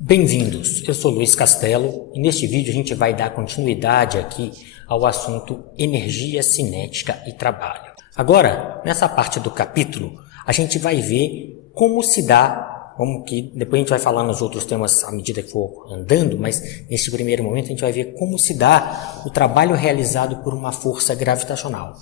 Bem-vindos, eu sou Luiz Castelo e neste vídeo a gente vai dar continuidade aqui ao assunto energia cinética e trabalho. Agora, nessa parte do capítulo, a gente vai ver como se dá, como que depois a gente vai falar nos outros temas à medida que for andando, mas neste primeiro momento a gente vai ver como se dá o trabalho realizado por uma força gravitacional.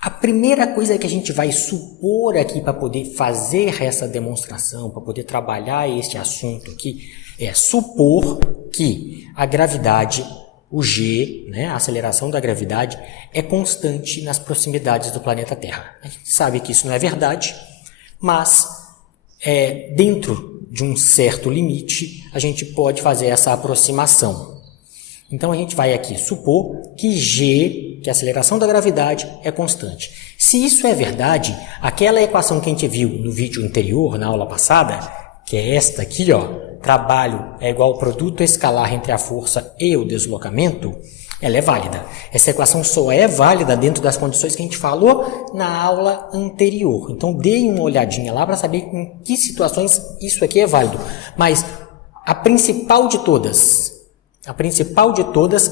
A primeira coisa que a gente vai supor aqui para poder fazer essa demonstração, para poder trabalhar este assunto aqui, é supor que a gravidade, o G, a aceleração da gravidade, é constante nas proximidades do planeta Terra. A gente sabe que isso não é verdade, mas dentro de um certo limite, a gente pode fazer essa aproximação. Então, a gente vai aqui supor que G, que é a aceleração da gravidade, é constante. Se isso é verdade, aquela equação que a gente viu no vídeo anterior, na aula passada, que é esta aqui, trabalho é igual ao produto escalar entre a força e o deslocamento, ela é válida. Essa equação só é válida dentro das condições que a gente falou na aula anterior. Então, deem uma olhadinha lá para saber em que situações isso aqui é válido. Mas a principal de todas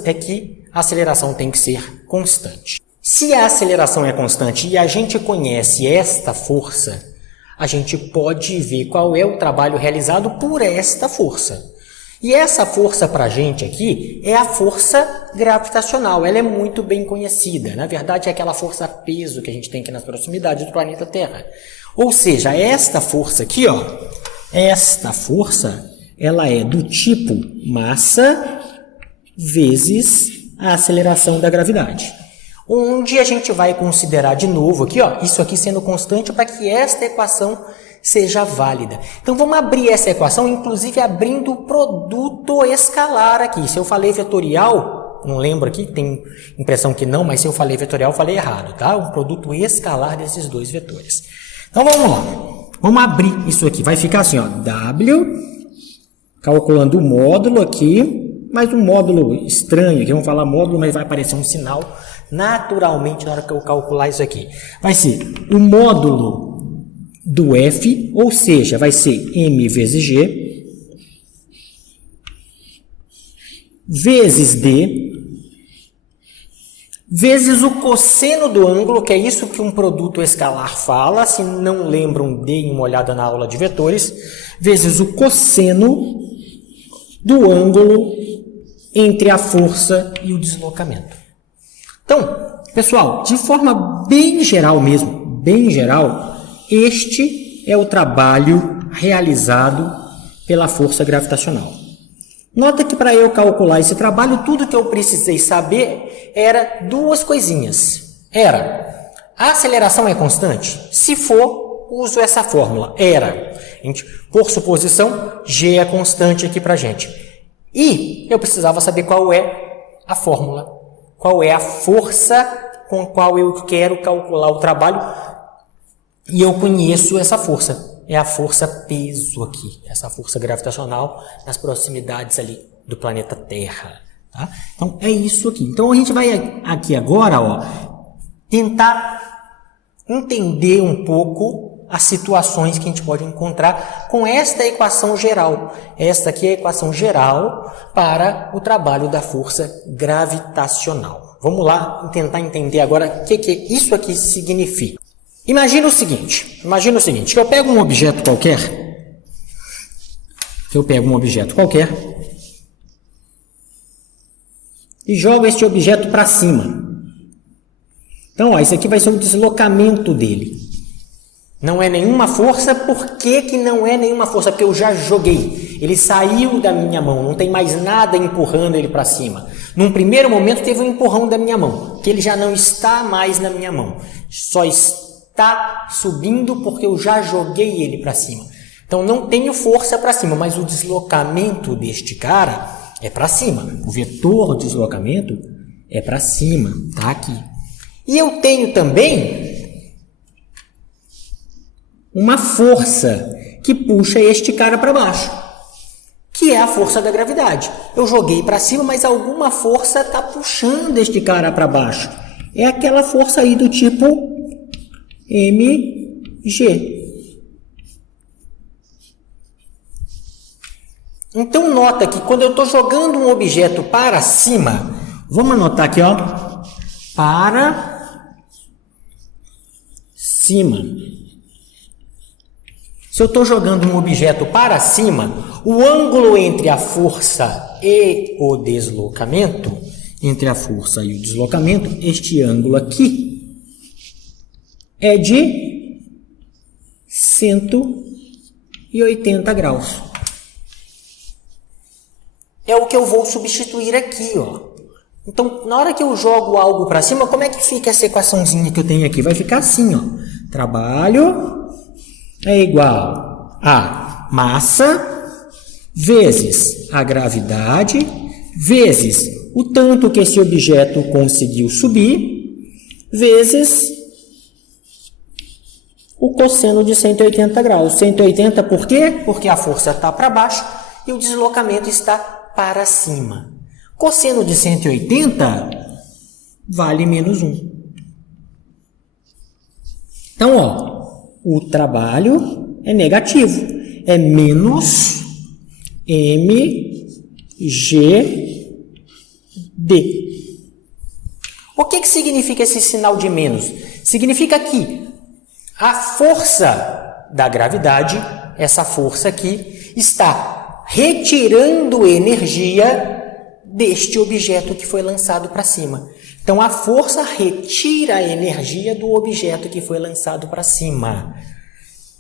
é que a aceleração tem que ser constante. Se a aceleração é constante e a gente conhece esta força, a gente pode ver qual é o trabalho realizado por esta força. E essa força para a gente aqui é a força gravitacional. Ela é muito bem conhecida. Na verdade, é aquela força-peso que a gente tem aqui nas proximidades do planeta Terra. Ou seja, esta força aqui, esta força, ela é do tipo massa vezes a aceleração da gravidade. Onde a gente vai considerar de novo aqui, isso aqui sendo constante para que esta equação seja válida. Então, vamos abrir essa equação, inclusive abrindo o produto escalar aqui. Se eu falei vetorial, não lembro aqui, tem impressão que não, mas se eu falei vetorial, eu falei errado, tá? Um produto escalar desses dois vetores. Então, vamos lá. Vamos abrir isso aqui. Vai ficar assim, W, calculando o módulo aqui, mas um módulo estranho, aqui vamos falar módulo, mas vai aparecer um sinal naturalmente na hora que eu calcular isso aqui. Vai ser o módulo do F, ou seja, vai ser M vezes G, vezes D, vezes o cosseno do ângulo, que é isso que um produto escalar fala, se não lembram, deem uma olhada na aula de vetores, vezes o cosseno do ângulo entre a força e o deslocamento. Então, pessoal, de forma bem geral mesmo, bem geral, este é o trabalho realizado pela força gravitacional. Nota que para eu calcular esse trabalho, tudo que eu precisei saber era duas coisinhas. A aceleração é constante? Se for, uso essa fórmula. Por suposição, G é constante aqui para a gente. E eu precisava saber qual é a fórmula, qual é a força com a qual eu quero calcular o trabalho. E eu conheço essa força. É a força peso aqui, essa força gravitacional nas proximidades ali do planeta Terra. Tá? Então, é isso aqui. Então, a gente vai aqui agora tentar entender um pouco as situações que a gente pode encontrar com esta equação geral. Esta aqui é a equação geral para o trabalho da força gravitacional. Vamos lá tentar entender agora o que isso aqui significa. Imagina o seguinte, que eu pego um objeto qualquer, e jogo este objeto para cima. Então, isso aqui vai ser o deslocamento dele. Não é nenhuma força. Por que não é nenhuma força? Porque eu já joguei. Ele saiu da minha mão, não tem mais nada empurrando ele para cima. Num primeiro momento teve um empurrão da minha mão, que ele já não está mais na minha mão. Só está subindo porque eu já joguei ele para cima. Então não tenho força para cima, mas o deslocamento deste cara é para cima. O vetor de deslocamento é para cima, tá aqui. E eu tenho também uma força que puxa este cara para baixo, que é a força da gravidade. Eu joguei para cima, mas alguma força está puxando este cara para baixo. É aquela força aí do tipo mg. Então, nota que quando eu estou jogando um objeto para cima, vamos anotar aqui, ó, para cima. Se eu estou jogando um objeto para cima, o ângulo entre a força e o deslocamento, este ângulo aqui, é de 180 graus. É o que eu vou substituir aqui, ó. Então, na hora que eu jogo algo para cima, como é que fica essa equaçãozinha que eu tenho aqui? Vai ficar assim, ó. Trabalho é igual a massa vezes a gravidade vezes o tanto que esse objeto conseguiu subir vezes o cosseno de 180 graus. 180 por quê? Porque a força está para baixo e o deslocamento está para cima. Cosseno de 180 vale menos 1. Então, ó, o trabalho é negativo. É menos mgd. O que significa esse sinal de menos? Significa que a força da gravidade, essa força aqui, está retirando energia deste objeto que foi lançado para cima. Então, a força retira a energia do objeto que foi lançado para cima.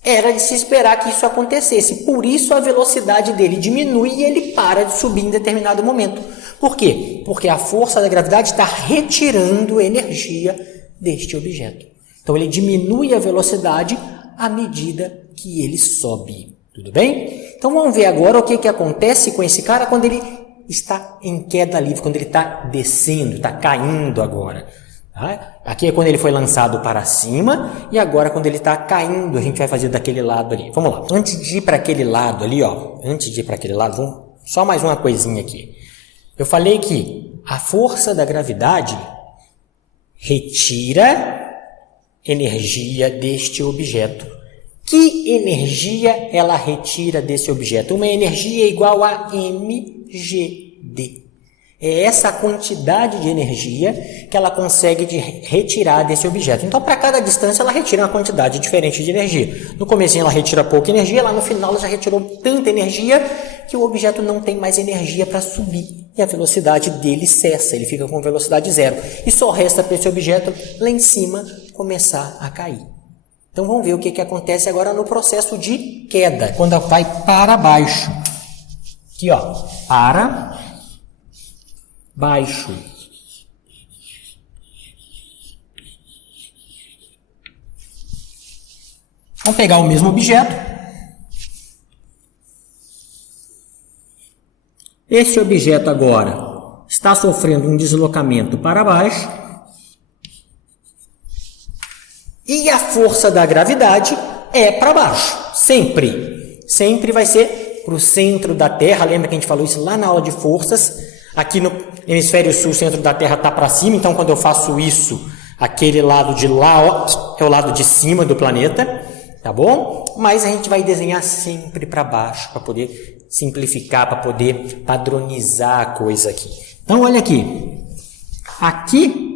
Era de se esperar que isso acontecesse. Por isso, a velocidade dele diminui e ele para de subir em determinado momento. Por quê? Porque a força da gravidade está retirando energia deste objeto. Então, ele diminui a velocidade à medida que ele sobe. Tudo bem? Então, vamos ver agora o que acontece com esse cara quando ele está em queda livre, quando ele está descendo, está caindo agora. Tá? Aqui é quando ele foi lançado para cima e agora quando ele está caindo, a gente vai fazer daquele lado ali. Vamos lá. Antes de ir para aquele lado ali, ó, só mais uma coisinha aqui. Eu falei que a força da gravidade retira energia deste objeto. Que energia ela retira desse objeto? Uma energia igual a mgd. É essa quantidade de energia que ela consegue retirar desse objeto. Então, para cada distância, ela retira uma quantidade diferente de energia. No começo ela retira pouca energia, lá no final ela já retirou tanta energia que o objeto não tem mais energia para subir. E a velocidade dele cessa, ele fica com velocidade zero. E só resta para esse objeto lá em cima começar a cair. Então, vamos ver o que acontece agora no processo de queda, quando vai para baixo. Aqui, ó, para baixo. Vamos pegar o mesmo objeto. Esse objeto agora está sofrendo um deslocamento para baixo. E a força da gravidade é para baixo. Sempre. Sempre vai ser para o centro da Terra. Lembra que a gente falou isso lá na aula de forças? Aqui no hemisfério sul, o centro da Terra está para cima. Então, quando eu faço isso, aquele lado de lá, ó, é o lado de cima do planeta. Tá bom? Mas a gente vai desenhar sempre para baixo, para poder simplificar, para poder padronizar a coisa aqui. Então, olha aqui. Aqui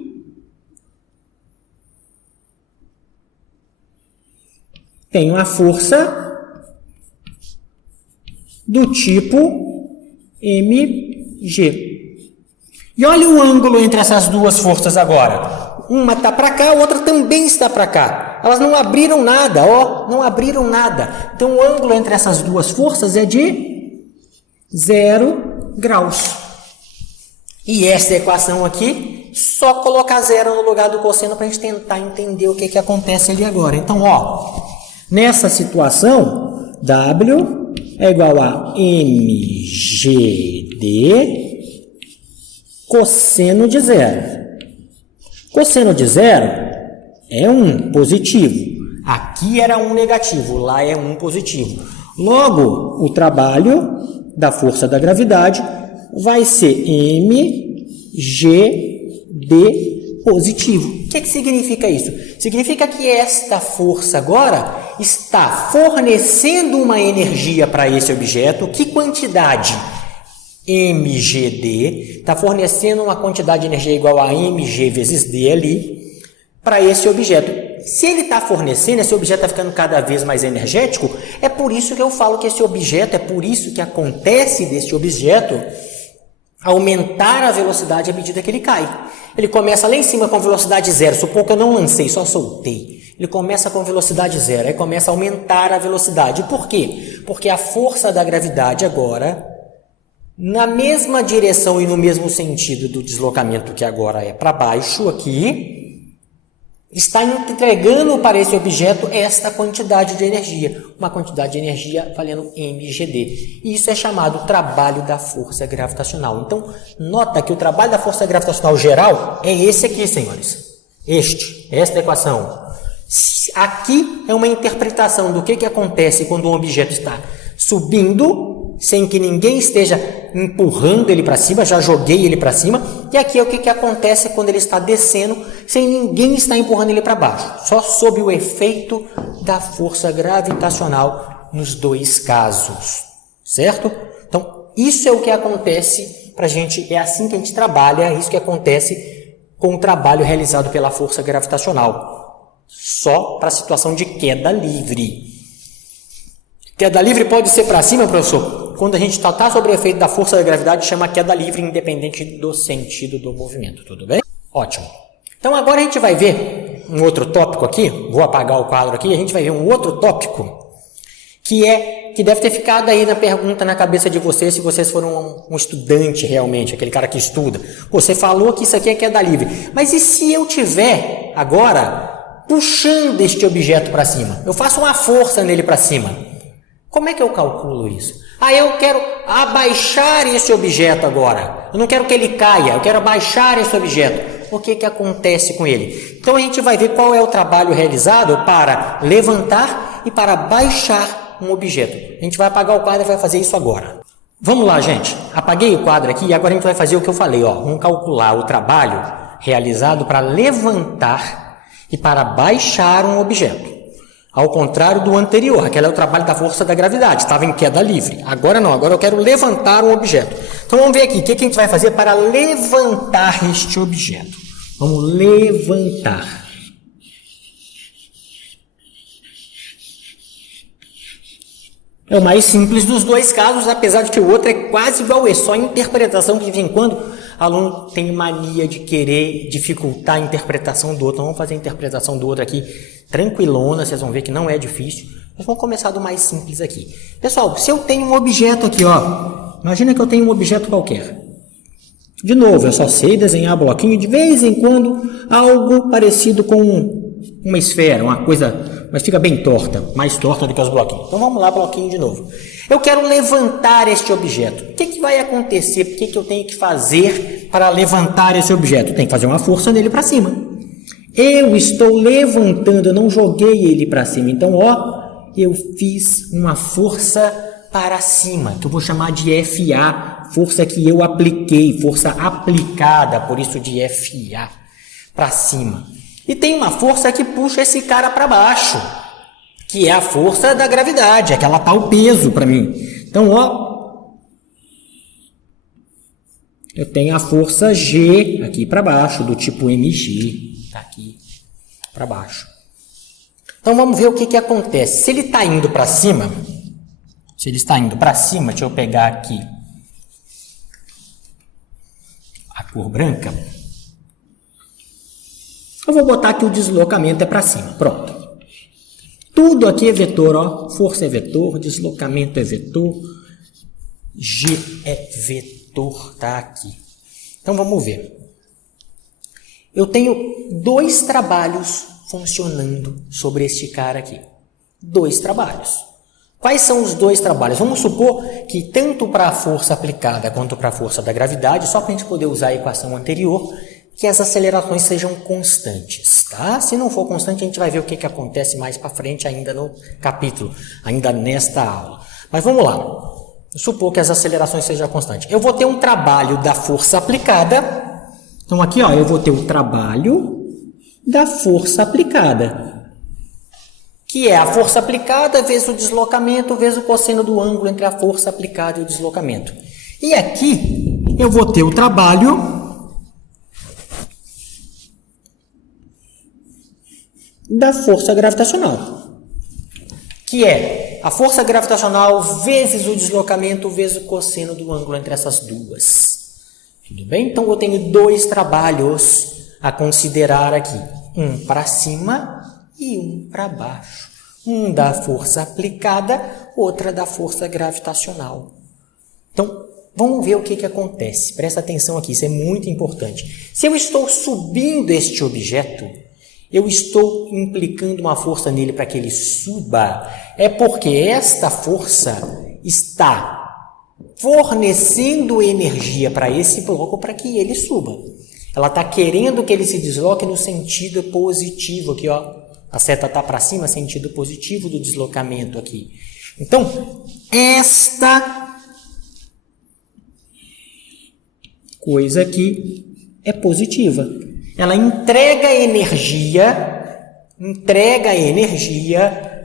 tem uma força do tipo mg. E olha o ângulo entre essas duas forças agora. Uma está para cá, a outra também está para cá. Elas não abriram nada, ó, não abriram nada. Então, o ângulo entre essas duas forças é de 0 graus. E essa equação aqui, só colocar zero no lugar do cosseno para a gente tentar entender o que acontece ali agora. Então, ó, nessa situação, W é igual a mgd cosseno de zero. Cosseno de zero é 1 positivo. Aqui era 1 negativo, lá é 1 positivo. Logo, o trabalho da força da gravidade vai ser mgd positivo. O que significa isso? Significa que esta força agora está fornecendo uma energia para esse objeto. Que quantidade? mgd, está fornecendo uma quantidade de energia igual a mg vezes d ali para esse objeto. Se ele está fornecendo, esse objeto está ficando cada vez mais energético, é por isso que eu falo que esse objeto, é por isso que acontece desse objeto aumentar a velocidade à medida que ele cai. Ele começa lá em cima com velocidade zero, supor que eu não lancei, só soltei. Ele começa com velocidade zero, aí começa a aumentar a velocidade. Por quê? Porque a força da gravidade agora, na mesma direção e no mesmo sentido do deslocamento que agora é para baixo aqui, está entregando para esse objeto esta quantidade de energia, uma quantidade de energia valendo mgd. E isso é chamado trabalho da força gravitacional. Então, nota que o trabalho da força gravitacional geral é esse aqui, senhores. Esta equação. Aqui é uma interpretação do que acontece quando um objeto está subindo, sem que ninguém esteja empurrando ele para cima, já joguei ele para cima. E aqui é o que acontece quando ele está descendo, sem ninguém estar empurrando ele para baixo. Só sob o efeito da força gravitacional nos dois casos. Certo? Então, isso é o que acontece para a gente, é assim que a gente trabalha, é isso que acontece com o trabalho realizado pela força gravitacional. Só para a situação de queda livre. Queda livre pode ser para cima, professor? Quando a gente está sob o efeito da força da gravidade, chama queda livre independente do sentido do movimento, tudo bem? Ótimo. Então agora a gente vai ver um outro tópico aqui, vou apagar o quadro aqui, a gente vai ver um outro tópico que deve ter ficado aí na pergunta na cabeça de vocês, se vocês foram um estudante realmente, aquele cara que estuda. Você falou que isso aqui é queda livre, mas e se eu tiver agora puxando este objeto para cima? Eu faço uma força nele para cima. Como é que eu calculo isso? Eu quero abaixar esse objeto agora. Eu não quero que ele caia, eu quero abaixar esse objeto. O que acontece com ele? Então a gente vai ver qual é o trabalho realizado para levantar e para baixar um objeto. A gente vai apagar o quadro e vai fazer isso agora. Vamos lá, gente. Apaguei o quadro aqui e agora a gente vai fazer o que eu falei. Vamos calcular o trabalho realizado para levantar e para baixar um objeto. Ao contrário do anterior, aquele é o trabalho da força da gravidade, estava em queda livre. Agora não, agora eu quero levantar um objeto. Então vamos ver aqui, o que a gente vai fazer para levantar este objeto? Vamos levantar. É o mais simples dos dois casos, apesar de que o outro é quase igual, é só a interpretação que de vez em quando o aluno tem mania de querer dificultar a interpretação do outro. Então, vamos fazer a interpretação do outro aqui tranquilona, vocês vão ver que não é difícil. Mas vamos começar do mais simples aqui. Pessoal, se eu tenho um objeto aqui, imagina que eu tenho um objeto qualquer. De novo, eu só sei desenhar bloquinho, de vez em quando, algo parecido com uma esfera, uma coisa, mas fica bem torta, mais torta do que os bloquinhos. Então vamos lá, bloquinho de novo. Eu quero levantar este objeto. O que vai acontecer? O que eu tenho que fazer para levantar esse objeto? Tem que fazer uma força nele para cima. Eu estou levantando, eu não joguei ele para cima. Então, eu fiz uma força para cima, que eu vou chamar de FA, força que eu apliquei, força aplicada, por isso de FA, para cima. E tem uma força que puxa esse cara para baixo, que é a força da gravidade, é que ela tá o peso para mim. Então, eu tenho a força G aqui para baixo, do tipo mg, tá aqui para baixo. Então, vamos ver o que acontece. Se ele está indo para cima, deixa eu pegar aqui a cor branca. Eu vou botar que o deslocamento é para cima. Pronto. Tudo aqui é vetor, força é vetor, deslocamento é vetor, G é vetor, tá aqui. Então vamos ver. Eu tenho dois trabalhos funcionando sobre este cara aqui. Dois trabalhos. Quais são os dois trabalhos? Vamos supor que tanto para a força aplicada quanto para a força da gravidade, só para a gente poder usar a equação anterior, que as acelerações sejam constantes, tá? Se não for constante, a gente vai ver o que acontece mais para frente ainda no capítulo, ainda nesta aula. Mas vamos lá. Supor que as acelerações sejam constantes. Eu vou ter um trabalho da força aplicada Então, aqui ó, eu vou ter o trabalho da força aplicada, que é a força aplicada vezes o deslocamento vezes o cosseno do ângulo entre a força aplicada e o deslocamento. E aqui eu vou ter o trabalho da força gravitacional, que é a força gravitacional vezes o deslocamento vezes o cosseno do ângulo entre essas duas. Tudo bem? Então, eu tenho dois trabalhos a considerar aqui. Um para cima e um para baixo. Um da força aplicada, outra da força gravitacional. Então, vamos ver o que acontece. Presta atenção aqui, isso é muito importante. Se eu estou subindo este objeto, eu estou implicando uma força nele para que ele suba. É porque esta força está fornecendo energia para esse bloco para que ele suba. Ela está querendo que ele se desloque no sentido positivo. Aqui, ó, a seta está para cima, sentido positivo do deslocamento aqui. Então, esta coisa aqui é positiva. Ela entrega energia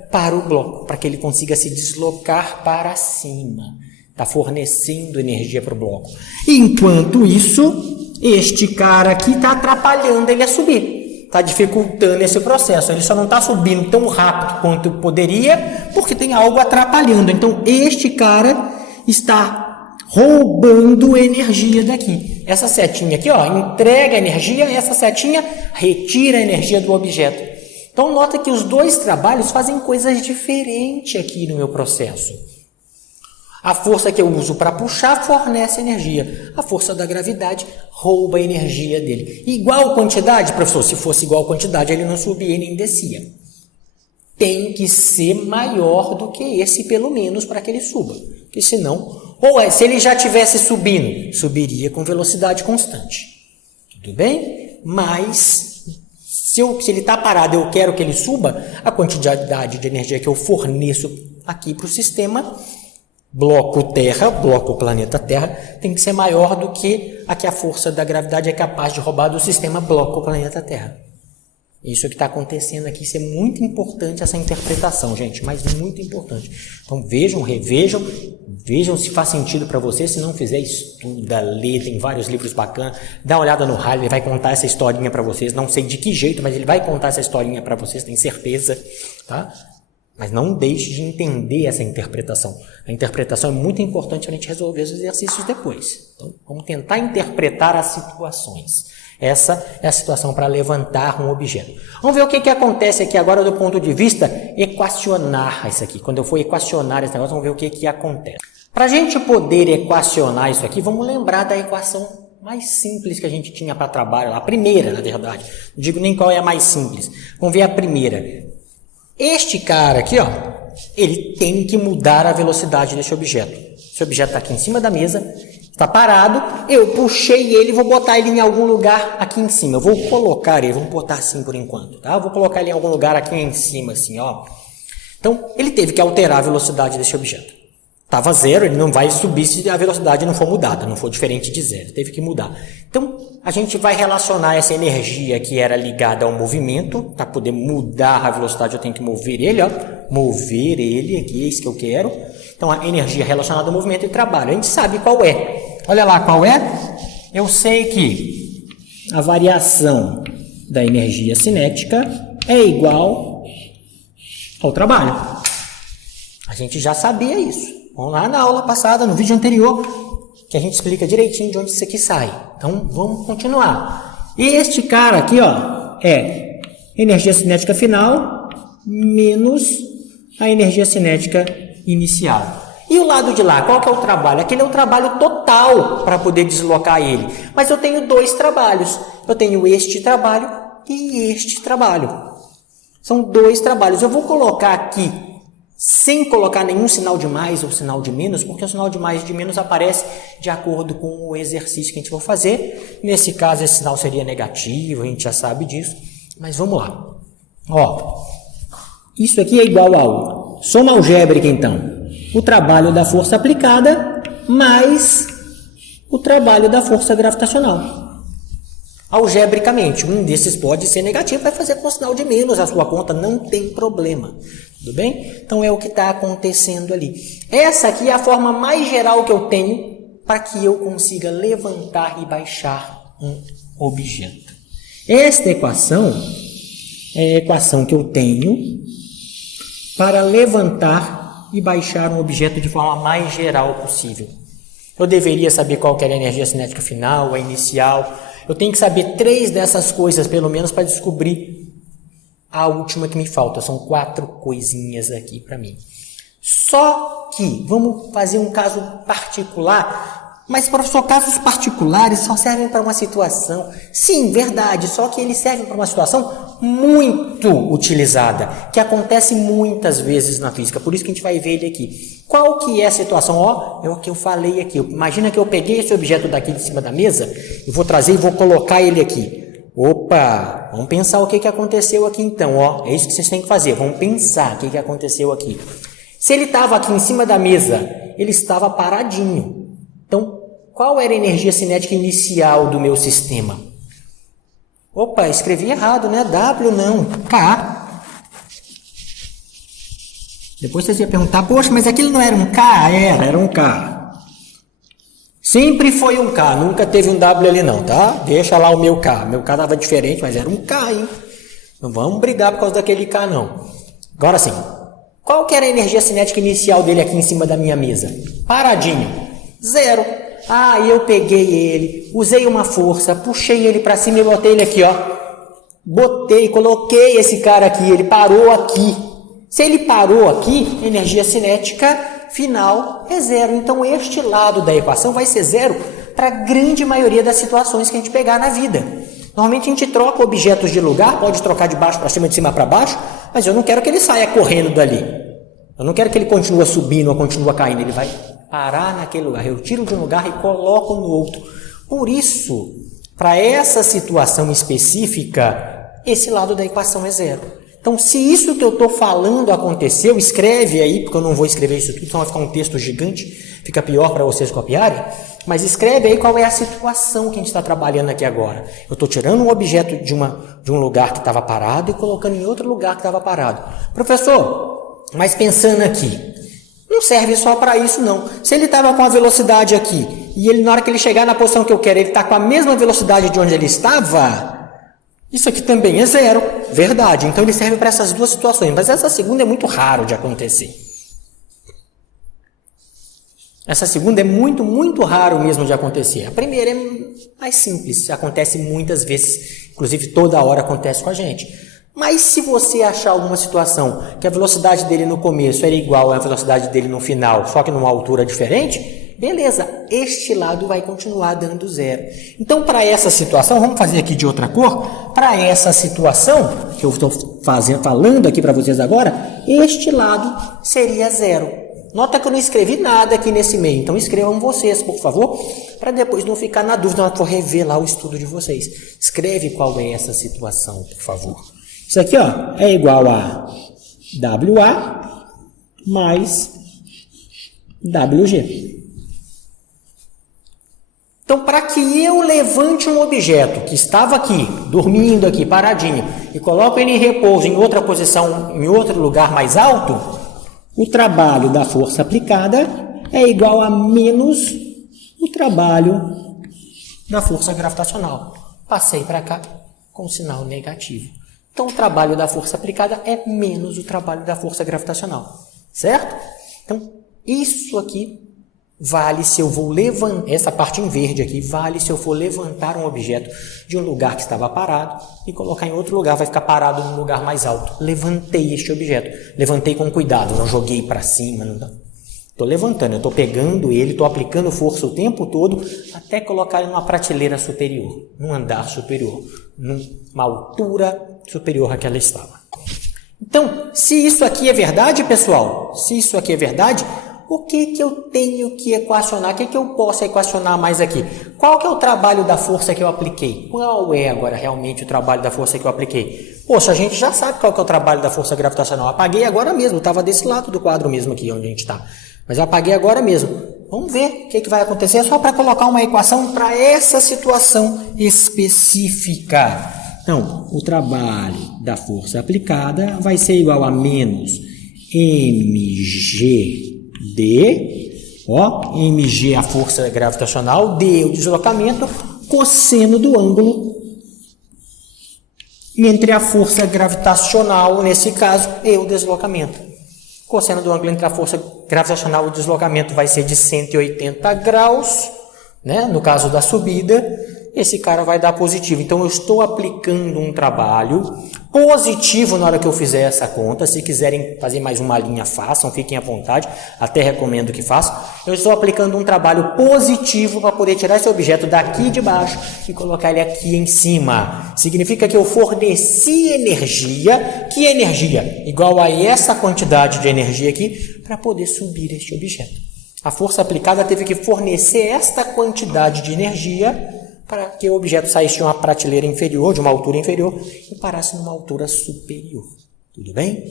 para o bloco, para que ele consiga se deslocar para cima. Está fornecendo energia para o bloco. Enquanto isso, este cara aqui está atrapalhando ele a subir. Está dificultando esse processo. Ele só não está subindo tão rápido quanto poderia, porque tem algo atrapalhando. Então, este cara está roubando energia daqui. Essa setinha aqui, ó, entrega energia, e essa setinha retira a energia do objeto. Então, nota que os dois trabalhos fazem coisas diferentes aqui no meu processo. A força que eu uso para puxar fornece energia. A força da gravidade rouba a energia dele. Igual quantidade, professor? Se fosse igual quantidade, ele não subia nem descia. Tem que ser maior do que esse, pelo menos, para que ele suba. Porque senão, se ele já estivesse subindo, subiria com velocidade constante. Tudo bem? Mas, se ele está parado e eu quero que ele suba, a quantidade de energia que eu forneço aqui para o sistema, bloco Terra, bloco planeta Terra, tem que ser maior do que a força da gravidade é capaz de roubar do sistema bloco planeta Terra. Isso é o que está acontecendo aqui. Isso é muito importante, essa interpretação, gente, mas muito importante. Então vejam, revejam, vejam se faz sentido para você. Se não fizer, estuda, lê, tem vários livros bacanas. Dá uma olhada no Halley, ele vai contar essa historinha para vocês. Não sei de que jeito, mas ele vai contar essa historinha para vocês, tenho certeza, tá? Mas não deixe de entender essa interpretação. A interpretação é muito importante para a gente resolver os exercícios depois. Então, vamos tentar interpretar as situações. Essa é a situação para levantar um objeto. Vamos ver o que acontece aqui agora do ponto de vista equacionar isso aqui. Quando eu for equacionar esse negócio, vamos ver o que acontece. Para a gente poder equacionar isso aqui, vamos lembrar da equação mais simples que a gente tinha para trabalho. A primeira, na verdade. Não digo nem qual é a mais simples. Vamos ver a primeira. Este cara aqui, ó, ele tem que mudar a velocidade desse objeto. Esse objeto está aqui em cima da mesa, está parado, eu puxei ele, vou botar ele em algum lugar aqui em cima. Eu vou colocar ele, vamos botar assim por enquanto, tá? Eu vou colocar ele em algum lugar aqui em cima, assim, ó. Então, ele teve que alterar a velocidade desse objeto. Estava zero, ele não vai subir se a velocidade não for mudada, não for diferente de zero, teve que mudar. Então, a gente vai relacionar essa energia que era ligada ao movimento, para poder mudar a velocidade eu tenho que mover ele, ó, mover ele aqui, é isso que eu quero. Então, a energia relacionada ao movimento e trabalho, a gente sabe qual é. Olha lá qual é, eu sei que a variação da energia cinética é igual ao trabalho. A gente já sabia isso. Vamos lá na aula passada, no vídeo anterior, que a gente explica direitinho de onde isso aqui sai. Então, vamos continuar. Este cara aqui, ó, é energia cinética final menos a energia cinética inicial. E o lado de lá, qual que é o trabalho? Aquele é o trabalho total para poder deslocar ele. Mas eu tenho dois trabalhos. Eu tenho este trabalho e este trabalho. São dois trabalhos. Eu vou colocar aqui sem colocar nenhum sinal de mais ou sinal de menos, porque o sinal de mais e de menos aparece de acordo com o exercício que a gente vai fazer. Nesse caso, esse sinal seria negativo, a gente já sabe disso. Mas vamos lá. Ó, isso aqui é igual ao soma algébrica, então. O trabalho da força aplicada mais o trabalho da força gravitacional. algebricamente, um desses pode ser negativo, vai fazer com sinal de menos a sua conta, não tem problema. Tudo bem? Então é o que está acontecendo ali. Essa aqui é a forma mais geral que eu tenho para que eu consiga levantar e baixar um objeto. Esta equação é a equação que eu tenho para levantar e baixar um objeto de forma mais geral possível. Eu deveria saber qual que era a energia cinética final, a inicial. Eu tenho que saber 3 dessas coisas, pelo menos, para descobrir a última que me falta. São 4 coisinhas aqui para mim. Só que, vamos fazer um caso particular. Mas, professor, casos particulares só servem para uma situação. Sim, verdade, só que eles servem para uma situação muito utilizada, que acontece muitas vezes na física. Por isso que a gente vai ver ele aqui. Qual que é a situação? Ó, é o que eu falei aqui. Imagina que eu peguei esse objeto daqui de cima da mesa, e vou trazer e vou colocar ele aqui. Opa, vamos pensar o que aconteceu aqui então. Ó, é isso que vocês têm que fazer, vamos pensar o que aconteceu aqui. Se ele estava aqui em cima da mesa, ele estava paradinho. Então, qual era a energia cinética inicial do meu sistema? Opa, escrevi errado, né? W não, K. Depois vocês iam perguntar, poxa, mas aquilo não era um K? Era um K. Sempre foi um K, nunca teve um W ali não, tá? Deixa lá o meu K. Meu K estava diferente, mas era um K, hein? Não vamos brigar por causa daquele K, não. Agora sim, qual que era a energia cinética inicial dele aqui em cima da minha mesa? Paradinho. 0. Ah, eu peguei ele, usei uma força, puxei ele para cima e botei ele aqui, ó. Coloquei esse cara aqui, ele parou aqui. Se ele parou aqui, energia cinética final é 0. Então, este lado da equação vai ser 0 para a grande maioria das situações que a gente pegar na vida. Normalmente, a gente troca objetos de lugar, pode trocar de baixo para cima, de cima para baixo, mas eu não quero que ele saia correndo dali. Eu não quero que ele continue subindo ou continue caindo. Ele vai parar naquele lugar. Eu tiro de um lugar e coloco no outro. Por isso, para essa situação específica, esse lado da equação é 0. Então, se isso que eu estou falando aconteceu, escreve aí, porque eu não vou escrever isso tudo, senão vai ficar um texto gigante, fica pior para vocês copiarem, mas escreve aí qual é a situação que a gente está trabalhando aqui agora. Eu estou tirando um objeto de um lugar que estava parado e colocando em outro lugar que estava parado. Professor, mas pensando aqui, não serve só para isso não. Se ele estava com a velocidade aqui, e ele na hora que ele chegar na posição que eu quero, ele está com a mesma velocidade de onde ele estava, isso aqui também é 0, verdade. Então ele serve para essas duas situações, mas essa segunda é muito raro de acontecer. Essa segunda é muito, muito raro mesmo de acontecer. A primeira é mais simples, acontece muitas vezes, inclusive toda hora acontece com a gente. Mas se você achar alguma situação que a velocidade dele no começo era igual à velocidade dele no final, só que numa altura diferente, beleza, este lado vai continuar dando 0. Então, para essa situação, vamos fazer aqui de outra cor, para essa situação, que eu estou falando aqui para vocês agora, este lado seria 0. Nota que eu não escrevi nada aqui nesse meio, então escrevam vocês, por favor, para depois não ficar na dúvida na hora que for revelar o estudo de vocês. Escreve qual é essa situação, por favor. Isso aqui, ó, é igual a WA mais WG. Então, para que eu levante um objeto que estava aqui, dormindo aqui, paradinho, e coloco ele em repouso em outra posição, em outro lugar mais alto, o trabalho da força aplicada é igual a menos o trabalho da força gravitacional. Passei para cá com sinal negativo. Então, o trabalho da força aplicada é menos o trabalho da força gravitacional, certo? Então, isso aqui vale se eu vou levantar, essa parte em verde aqui, vale se eu for levantar um objeto de um lugar que estava parado e colocar em outro lugar, vai ficar parado num lugar mais alto. Levantei este objeto, levantei com cuidado, não joguei para cima, não. Estou levantando, eu estou pegando ele, estou aplicando força o tempo todo até colocar ele numa prateleira superior, num andar superior, numa altura superior àquela estava. Então, se isso aqui é verdade, pessoal, se isso aqui é verdade, o que eu tenho que equacionar? O que eu posso equacionar mais aqui? Qual que é o trabalho da força que eu apliquei? Qual é agora realmente o trabalho da força que eu apliquei? Poxa, a gente já sabe qual que é o trabalho da força gravitacional. Apaguei agora mesmo, estava desse lado do quadro mesmo aqui onde a gente está. Mas eu apaguei agora mesmo. Vamos ver o que vai acontecer, só para colocar uma equação para essa situação específica. Então, o trabalho da força aplicada vai ser igual a menos mgd, mg a força gravitacional, d o deslocamento, cosseno do ângulo entre a força gravitacional, nesse caso, e o deslocamento. Cosseno do ângulo entre a força gravitacional e o deslocamento vai ser de 180 graus, né? No caso da subida, esse cara vai dar positivo. Então, eu estou aplicando um trabalho positivo na hora que eu fizer essa conta. Se quiserem fazer mais uma linha, façam, fiquem à vontade. Até recomendo que façam. Eu estou aplicando um trabalho positivo para poder tirar esse objeto daqui de baixo e colocar ele aqui em cima. Significa que eu forneci energia. Que energia? Igual a essa quantidade de energia aqui para poder subir este objeto. A força aplicada teve que fornecer esta quantidade de energia para que o objeto saísse de uma prateleira inferior, de uma altura inferior, e parasse numa altura superior. Tudo bem?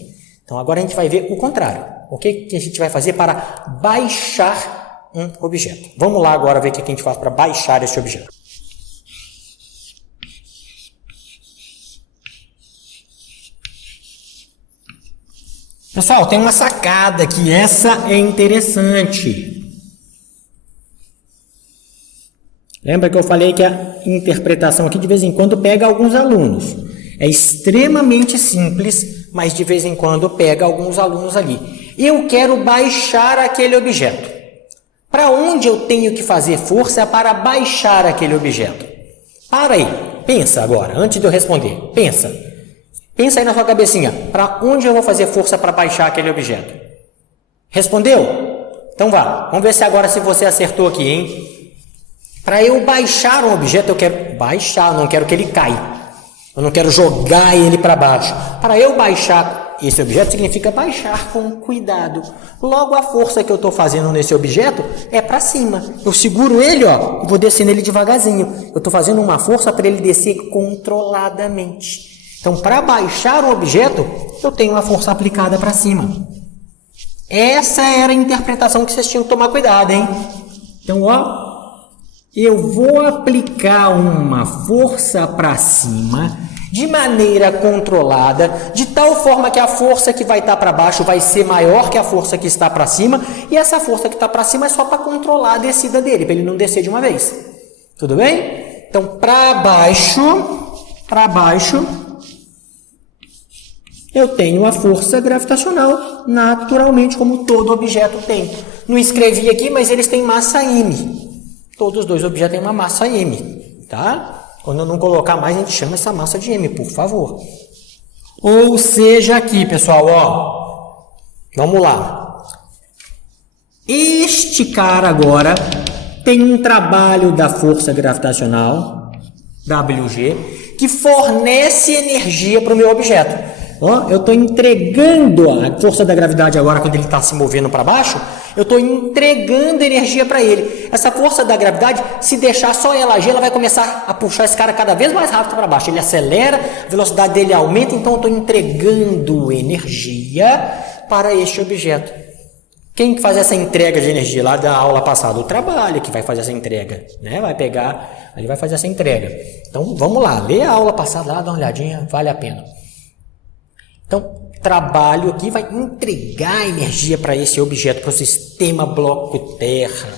Então, agora a gente vai ver o contrário. O que a gente vai fazer para baixar um objeto? Vamos lá agora ver o que a gente faz para baixar esse objeto. Pessoal, tem uma sacada aqui. Essa é interessante. Lembra que eu falei que a interpretação aqui de vez em quando pega alguns alunos. É extremamente simples, mas de vez em quando pega alguns alunos ali. Eu quero baixar aquele objeto. Para onde eu tenho que fazer força para baixar aquele objeto? Para aí, pensa agora, antes de eu responder. Pensa aí na sua cabecinha. Para onde eu vou fazer força para baixar aquele objeto? Respondeu? Então vá, vamos ver se agora se você acertou aqui, hein? Para eu baixar um objeto, eu quero baixar, eu não quero que ele caia. Eu não quero jogar ele para baixo. Para eu baixar esse objeto, significa baixar com cuidado. Logo, a força que eu estou fazendo nesse objeto é para cima. Eu seguro ele, e vou descendo ele devagarzinho. Eu estou fazendo uma força para ele descer controladamente. Então, para baixar um objeto, eu tenho uma força aplicada para cima. Essa era a interpretação que vocês tinham que tomar cuidado, hein? Então, eu vou aplicar uma força para cima de maneira controlada, de tal forma que a força que vai estar para baixo vai ser maior que a força que está para cima, e essa força que está para cima é só para controlar a descida dele, para ele não descer de uma vez. Tudo bem? Então, para baixo, eu tenho a força gravitacional, naturalmente, como todo objeto tem. Não escrevi aqui, mas eles têm massa m. Todos os dois objetos têm uma massa m, tá? Quando eu não colocar mais, a gente chama essa massa de m, por favor. Ou seja, aqui, pessoal, vamos lá. Este cara agora tem um trabalho da força gravitacional, WG, que fornece energia para o meu objeto. Eu estou entregando a força da gravidade agora, quando ele está se movendo para baixo, eu estou entregando energia para ele. Essa força da gravidade, se deixar só ela agir, ela vai começar a puxar esse cara cada vez mais rápido para baixo. Ele acelera, a velocidade dele aumenta, então eu estou entregando energia para este objeto. Quem faz essa entrega de energia lá da aula passada? O trabalho que vai fazer essa entrega, né? Vai pegar, ele vai fazer essa entrega. Então, vamos lá, lê a aula passada lá, dá uma olhadinha, vale a pena. Então, trabalho aqui vai entregar energia para esse objeto, para o sistema bloco Terra.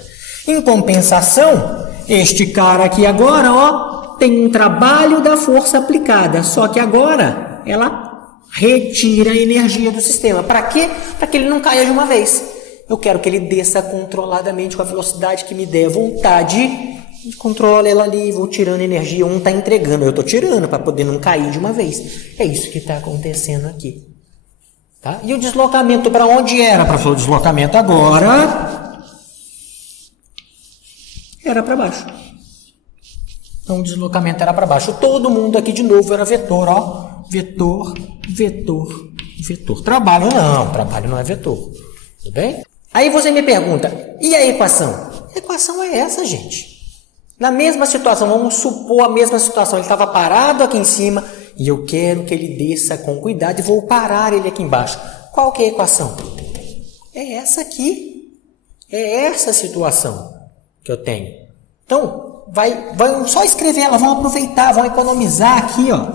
Em compensação, este cara aqui agora, tem um trabalho da força aplicada, só que agora ela retira a energia do sistema. Para quê? Para que ele não caia de uma vez. Eu quero que ele desça controladamente com a velocidade que me der vontade. Controlo ela ali, vou tirando energia, um está entregando, eu estou tirando para poder não cair de uma vez. É isso que está acontecendo aqui. Tá? E o deslocamento para onde era? Para o deslocamento agora era para baixo. Então o deslocamento era para baixo. Todo mundo aqui de novo era vetor, vetor, vetor, vetor. Trabalho não é vetor. Tudo bem? Aí você me pergunta, e a equação? A equação é essa, gente. Na mesma situação, vamos supor a mesma situação, ele estava parado aqui em cima e eu quero que ele desça com cuidado e vou parar ele aqui embaixo. Qual que é a equação? É essa aqui. É essa situação que eu tenho. Então, vai só escrever ela, vão aproveitar, vão economizar aqui, ó.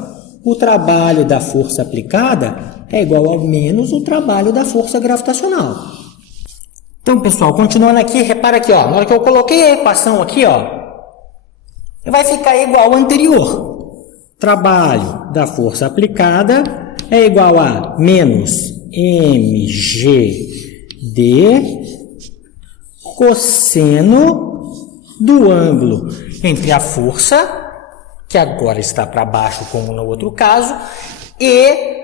O trabalho da força aplicada é igual ao menos o trabalho da força gravitacional. Então, pessoal, continuando aqui, repara aqui, ó, na hora que eu coloquei a equação aqui, ó, vai ficar igual ao anterior. Trabalho da força aplicada é igual a menos mgd cosseno do ângulo entre a força, que agora está para baixo, como no outro caso, e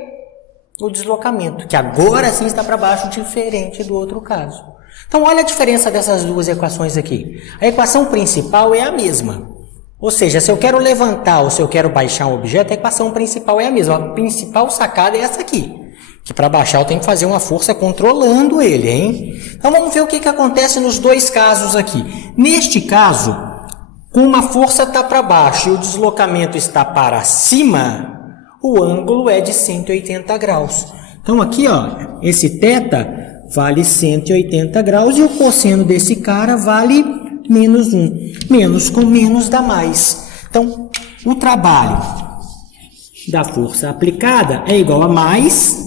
o deslocamento, que agora sim está para baixo, diferente do outro caso. Então, olha a diferença dessas duas equações aqui. A equação principal é a mesma. Ou seja, se eu quero levantar ou se eu quero baixar um objeto, a equação principal é a mesma. A principal sacada é essa aqui. Que para baixar eu tenho que fazer uma força controlando ele, hein? Então, vamos ver o que acontece nos dois casos aqui. Neste caso, como a força está para baixo e o deslocamento está para cima, o ângulo é de 180 graus. Então, aqui, ó, esse θ vale 180 graus e o cosseno desse cara vale menos 1. Menos com menos dá mais. Então, o trabalho da força aplicada é igual a mais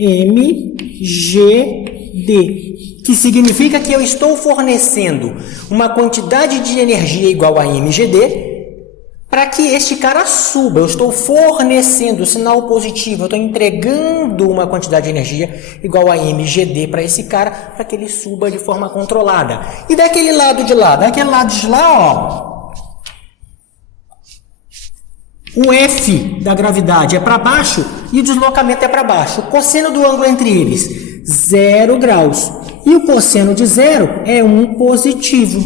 mgd, que significa que eu estou fornecendo uma quantidade de energia igual a mgd para que este cara suba. Eu estou fornecendo o sinal positivo, eu estou entregando uma quantidade de energia igual a mgd para esse cara, para que ele suba de forma controlada. E daquele lado de lá? Daquele lado de lá, ó, o F da gravidade é para baixo e o deslocamento é para baixo. O cosseno do ângulo entre eles, 0 graus. E o cosseno de 0 é 1 positivo.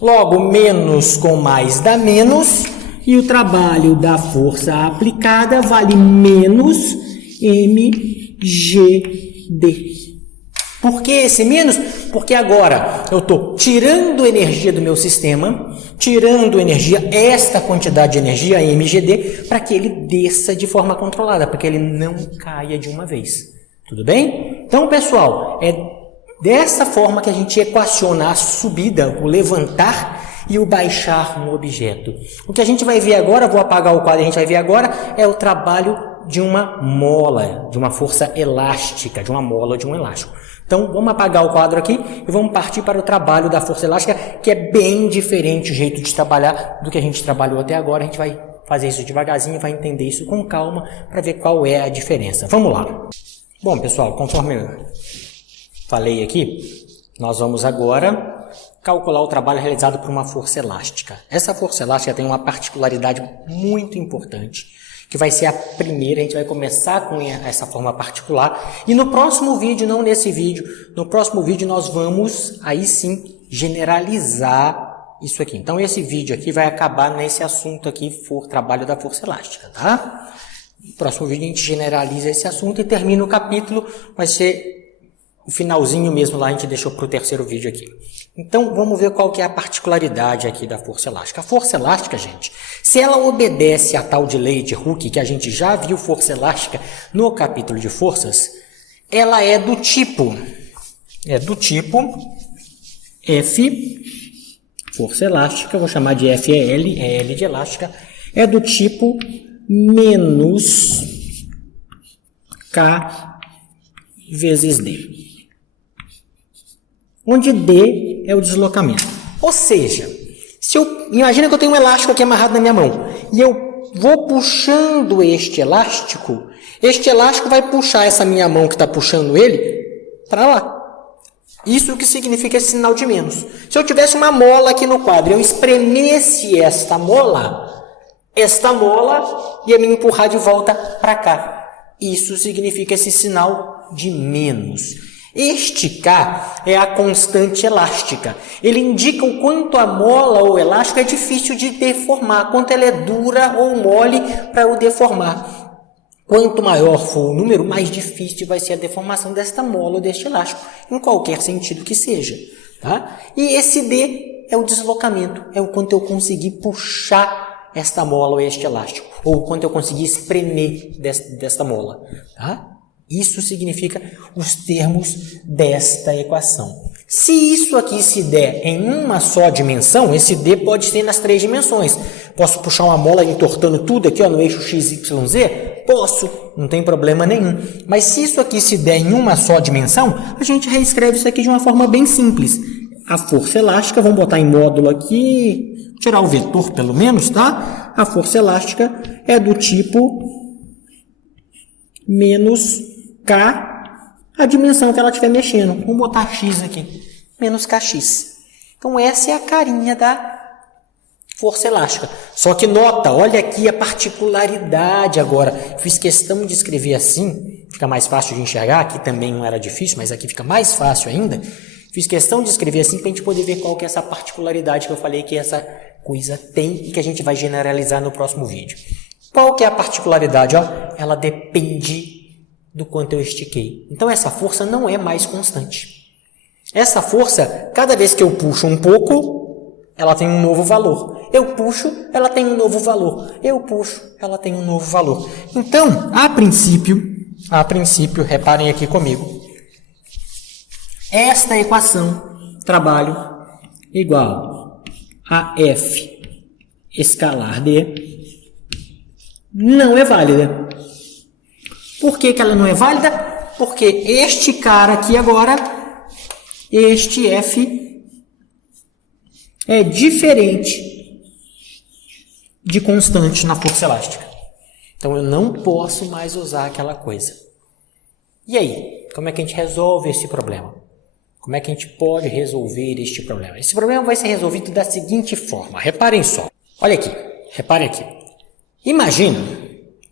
Logo, menos com mais dá menos. E o trabalho da força aplicada vale menos mgd. Por que esse menos? Porque agora eu estou tirando energia do meu sistema, tirando energia, esta quantidade de energia, mgd, para que ele desça de forma controlada, para que ele não caia de uma vez. Tudo bem? Então, pessoal, é dessa forma que a gente equaciona a subida, o levantar e o baixar no objeto. O que a gente vai ver agora, vou apagar o quadro, a gente vai ver agora, é o trabalho de uma mola, de uma força elástica, de uma mola, de um elástico. Então, vamos apagar o quadro aqui e vamos partir para o trabalho da força elástica, que é bem diferente o jeito de trabalhar do que a gente trabalhou até agora. A gente vai fazer isso devagarzinho, vai entender isso com calma para ver qual é a diferença. Vamos lá. Bom, pessoal, conforme eu falei aqui, nós vamos agora calcular o trabalho realizado por uma força elástica. Essa força elástica tem uma particularidade muito importante, que vai ser a primeira. A gente vai começar com essa forma particular, e no próximo vídeo, não nesse vídeo, no próximo vídeo nós vamos aí sim generalizar isso aqui. Então esse vídeo aqui vai acabar nesse assunto aqui, trabalho da força elástica, tá? No próximo vídeo a gente generaliza esse assunto e termina o capítulo, vai ser o finalzinho mesmo lá, a gente deixou para o terceiro vídeo aqui. Então, vamos ver qual que é a particularidade aqui da força elástica. A força elástica, gente, se ela obedece à tal de lei de Hooke, que a gente já viu força elástica no capítulo de forças, ela é do tipo F, força elástica, vou chamar de F, é L de elástica, é do tipo menos K vezes D. Onde D é o deslocamento. Ou seja, imagina que eu tenho um elástico aqui amarrado na minha mão e eu vou puxando este elástico vai puxar essa minha mão que está puxando ele para lá. Isso que significa esse sinal de menos. Se eu tivesse uma mola aqui no quadro e eu espremesse esta mola ia me empurrar de volta para cá. Isso significa esse sinal de menos. Este K é a constante elástica. Ele indica o quanto a mola ou elástico é difícil de deformar, quanto ela é dura ou mole para eu deformar. Quanto maior for o número, mais difícil vai ser a deformação desta mola ou deste elástico, em qualquer sentido que seja. Tá? E esse D é o deslocamento, é o quanto eu consegui puxar esta mola ou este elástico, ou o quanto eu consegui espremer desta mola. Tá? Isso significa os termos desta equação. Se isso aqui se der em uma só dimensão, esse D pode ser nas 3 dimensões. Posso puxar uma mola entortando tudo aqui, ó, no eixo x, y, z? Posso, não tem problema nenhum. Mas se isso aqui se der em uma só dimensão, a gente reescreve isso aqui de uma forma bem simples. A força elástica, vamos botar em módulo aqui, tirar o vetor pelo menos, tá? A força elástica é do tipo menos K, a dimensão que ela estiver mexendo. Vamos botar x aqui, menos kx. Então, essa é a carinha da força elástica. Só que nota, olha aqui a particularidade agora. Fiz questão de escrever assim, fica mais fácil de enxergar. Aqui também não era difícil, mas aqui fica mais fácil ainda. Fiz questão de escrever assim para a gente poder ver qual que é essa particularidade que eu falei que essa coisa tem e que a gente vai generalizar no próximo vídeo. Qual que é a particularidade? Ó, ela depende do quanto eu estiquei. Então, essa força não é mais constante. Essa força, cada vez que eu puxo um pouco, ela tem um novo valor. Eu puxo, ela tem um novo valor. Eu puxo, ela tem um novo valor. Então, a princípio, reparem aqui comigo, esta equação, trabalho igual a F escalar D, não é válida. Por que ela não é válida? Porque este cara aqui agora, este F, é diferente de constante na força elástica. Então, eu não posso mais usar aquela coisa. E aí? Como é que a gente resolve esse problema? Como é que a gente pode resolver este problema? Esse problema vai ser resolvido da seguinte forma. Reparem só. Olha aqui. Reparem aqui. Imagina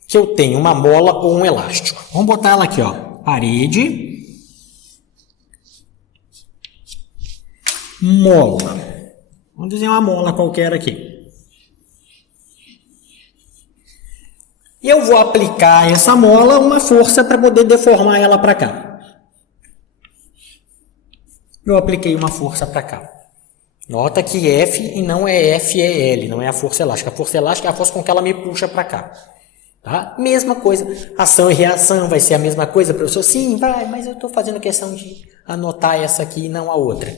que eu tenho uma mola ou um elástico. Vamos botar ela aqui, ó. Parede. Mola. Vamos dizer uma mola qualquer aqui. E eu vou aplicar essa mola uma força para poder deformar ela para cá. Eu apliquei uma força para cá. Nota que F e não é F, é L, não é a força elástica. A força elástica é a força com que ela me puxa para cá. Tá? Mesma coisa. Ação e reação vai ser a mesma coisa, professor? Sim, vai, mas eu estou fazendo questão de anotar essa aqui e não a outra.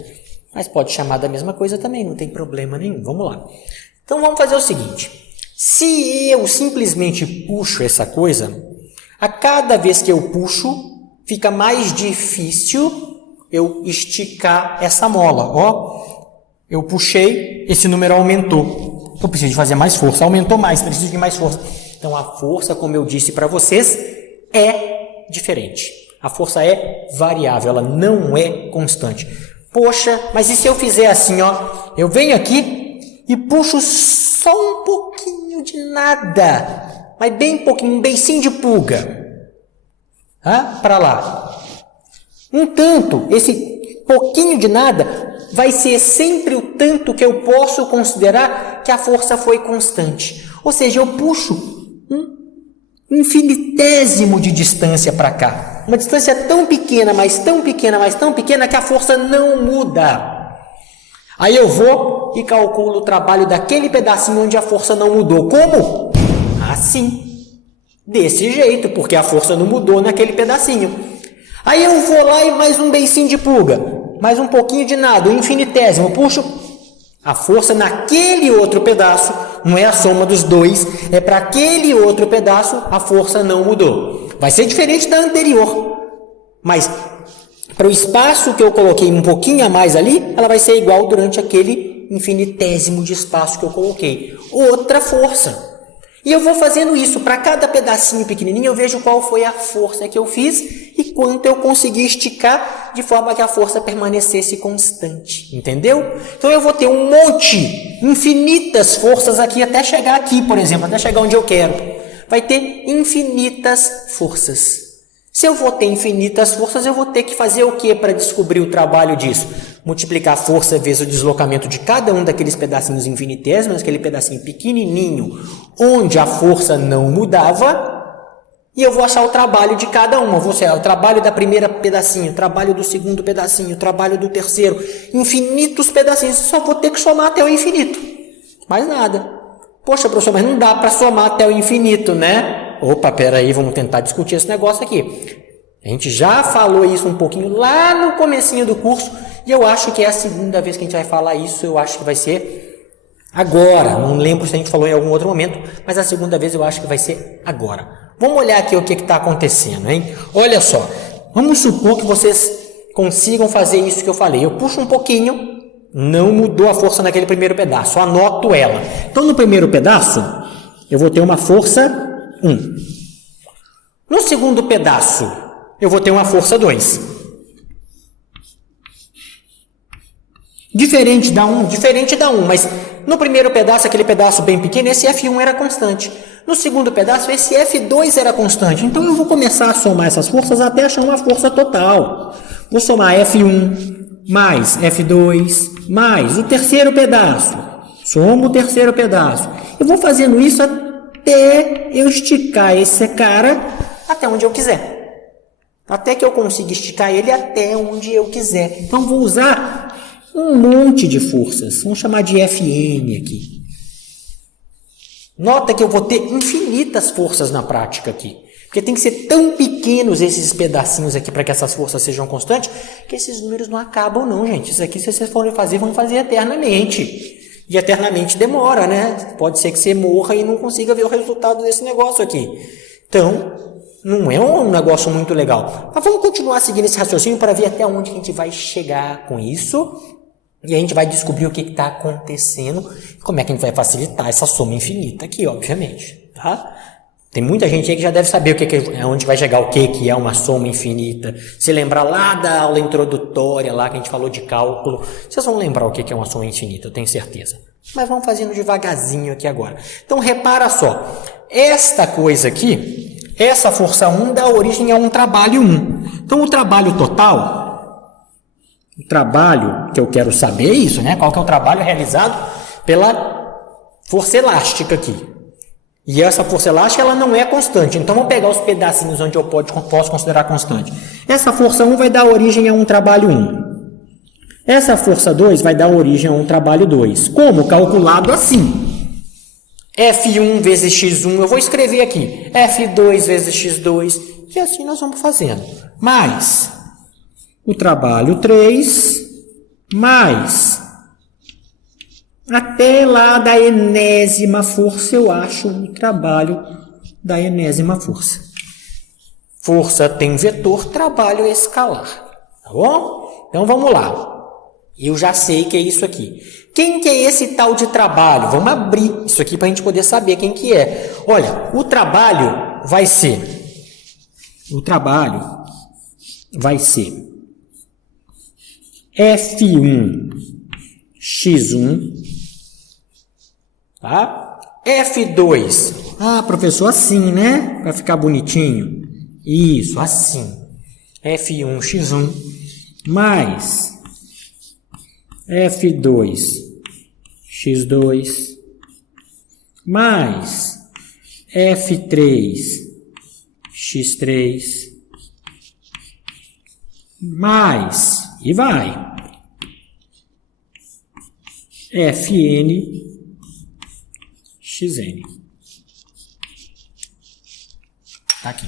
Mas pode chamar da mesma coisa também, não tem problema nenhum. Vamos lá. Então, vamos fazer o seguinte. Se eu simplesmente puxo essa coisa, a cada vez que eu puxo, fica mais difícil eu esticar essa mola. Ó, eu puxei, esse número aumentou. Eu preciso de fazer mais força. Aumentou mais, preciso de mais força. Então, a força, como eu disse para vocês, é diferente. A força é variável, ela não é constante. Poxa, mas e se eu fizer assim, ó? Eu venho aqui e puxo só um pouquinho de nada. Mas bem pouquinho, um beicinho de pulga. Para lá. Um tanto, esse pouquinho de nada vai ser sempre o tanto que eu posso considerar que a força foi constante. Ou seja, eu puxo um infinitésimo de distância para cá. Uma distância tão pequena, mas tão pequena, mas tão pequena que a força não muda. Aí eu vou e calculo o trabalho daquele pedacinho onde a força não mudou. Como? Assim. Desse jeito, porque a força não mudou naquele pedacinho. Aí eu vou lá e mais um beicinho de pulga, mais um pouquinho de nada, um infinitésimo, puxo a força naquele outro pedaço, não é a soma dos dois, é para aquele outro pedaço, a força não mudou. Vai ser diferente da anterior, mas para o espaço que eu coloquei um pouquinho a mais ali, ela vai ser igual durante aquele infinitésimo de espaço que eu coloquei. Outra força. E eu vou fazendo isso, para cada pedacinho pequenininho eu vejo qual foi a força que eu fiz e quanto eu consegui esticar de forma que a força permanecesse constante, entendeu? Então eu vou ter um monte, infinitas forças aqui até chegar aqui, por exemplo, até chegar onde eu quero. Vai ter infinitas forças. Se eu vou ter infinitas forças, eu vou ter que fazer o que para descobrir o trabalho disso? Multiplicar a força vezes o deslocamento de cada um daqueles pedacinhos infinitésimos, aquele pedacinho pequenininho, onde a força não mudava, e eu vou achar o trabalho de cada uma. Vou achar o trabalho da primeira pedacinho, o trabalho do segundo pedacinho, o trabalho do terceiro, infinitos pedacinhos. Só vou ter que somar até o infinito. Mais nada. Poxa, professor, mas não dá para somar até o infinito, né? Opa, peraí, vamos tentar discutir esse negócio aqui. A gente já falou isso um pouquinho lá no comecinho do curso, E eu acho que é a segunda vez que a gente vai falar isso, eu acho que vai ser agora. Não lembro se a gente falou em algum outro momento, mas a segunda vez eu acho que vai ser agora. Vamos olhar aqui o que está acontecendo, hein? Olha só, vamos supor que vocês consigam fazer isso que eu falei. Eu puxo um pouquinho, não mudou a força naquele primeiro pedaço, anoto ela. Então, no primeiro pedaço, eu vou ter uma força 1. No segundo pedaço, eu vou ter uma força 2. Diferente da 1, mas no primeiro pedaço, aquele pedaço bem pequeno, esse F1 era constante. No segundo pedaço, esse F2 era constante. Então, eu vou começar a somar essas forças até achar uma força total. Vou somar F1 mais F2 mais o terceiro pedaço. Somo o terceiro pedaço. Eu vou fazendo isso até eu esticar esse cara até onde eu quiser. Até que eu consiga esticar ele até onde eu quiser. Então, vou usar um monte de forças. Vamos chamar de Fn aqui. Nota que eu vou ter infinitas forças na prática aqui. Porque tem que ser tão pequenos esses pedacinhos aqui para que essas forças sejam constantes, que esses números não acabam não, gente. Isso aqui, se vocês forem fazer, vão fazer eternamente. E eternamente demora, né? Pode ser que você morra e não consiga ver o resultado desse negócio aqui. Então, não é um negócio muito legal. Mas vamos continuar seguindo esse raciocínio para ver até onde a gente vai chegar com isso. E a gente vai descobrir o que está acontecendo, como é que a gente vai facilitar essa soma infinita aqui, obviamente, tá? Tem muita gente aí que já deve saber o que é, onde vai chegar o que é uma soma infinita. Se lembrar lá da aula introdutória, lá que a gente falou de cálculo, vocês vão lembrar o que é uma soma infinita, eu tenho certeza. Mas vamos fazendo devagarzinho aqui agora. Então, repara só, esta coisa aqui, essa força 1 dá origem a um trabalho 1. Então, o trabalho total... O trabalho que eu quero saber é isso, né? Qual que é o trabalho realizado pela força elástica aqui. E essa força elástica, ela não é constante. Então, vamos pegar os pedacinhos onde eu posso considerar constante. Essa força 1 vai dar origem a um trabalho 1. Essa força 2 vai dar origem a um trabalho 2. Como? Calculado assim. F1 vezes X1, eu vou escrever aqui. F2 vezes X2. E assim nós vamos fazendo. Mais... o trabalho 3, mais, até lá da enésima força, eu acho o trabalho da enésima força. Força tem vetor, trabalho é escalar. Tá bom? Então, vamos lá. Eu já sei que é isso aqui. Quem que é esse tal de trabalho? Vamos abrir isso aqui para a gente poder saber quem que é. Olha, o trabalho vai ser... F1 X1, tá? F2, professor, assim, né? Para ficar bonitinho. Isso, assim. F1 X1 mais F2 X2 mais F3 X3 mais, e vai, Fn Xn. Tá aqui.